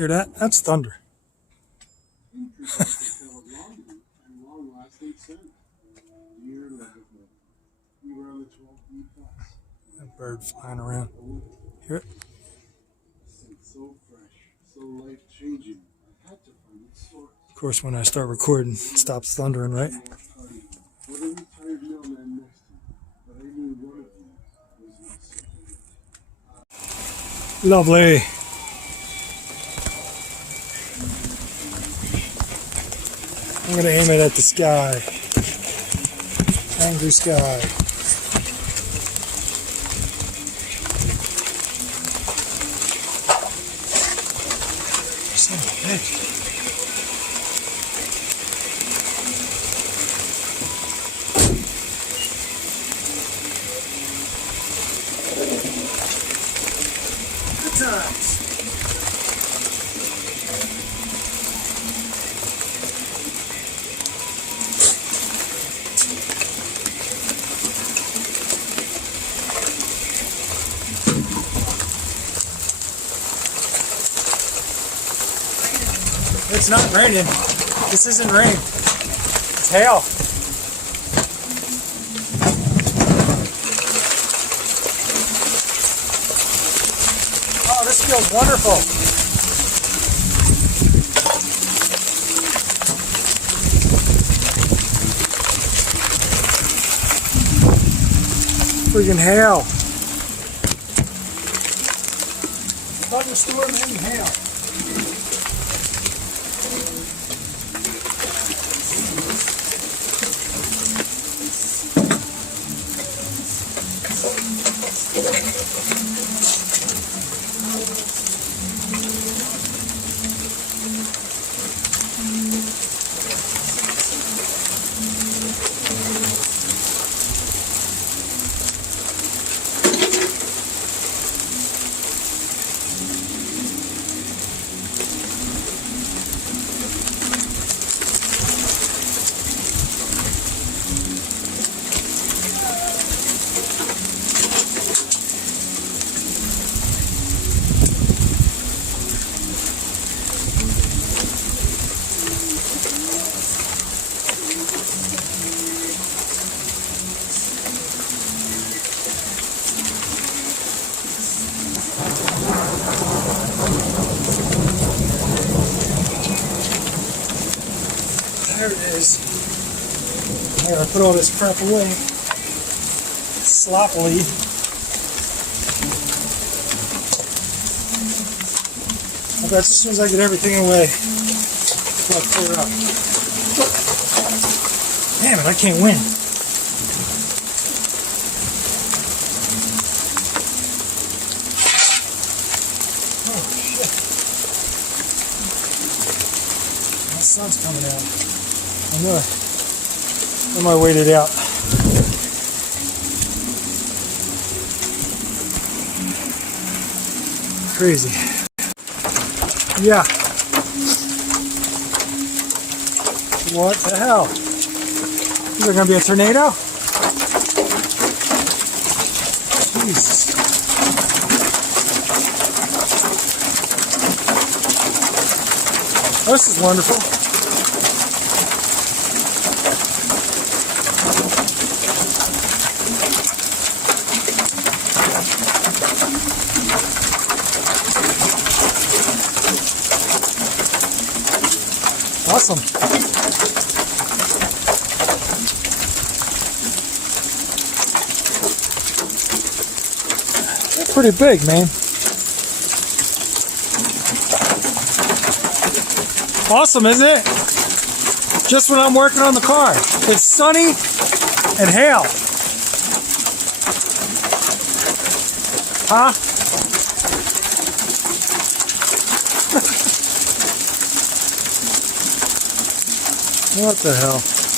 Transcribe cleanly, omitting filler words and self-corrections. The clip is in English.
Hear that? That's thunder. That bird flying around. Hear it? Of course, when I start recording, it stops thundering, right? Lovely. I'm going to aim it at the sky. Angry sky. Son of a bitch. Good times. It's not raining. This isn't rain. It's hail. Oh, this feels wonderful. Freaking hail. Thunderstorm and hail. There it is. I gotta put all this crap away sloppily. I bet as soon as I get everything away, I'll clear up. Damn it, I can't win. Oh shit. The sun's coming out. I know I waited out. Crazy. Yeah. What the hell? Is there gonna be a tornado? Jesus. This is wonderful. Awesome. They're pretty big, man. Awesome, isn't it? Just when I'm working on the car. It's sunny and hail. Huh? What the hell?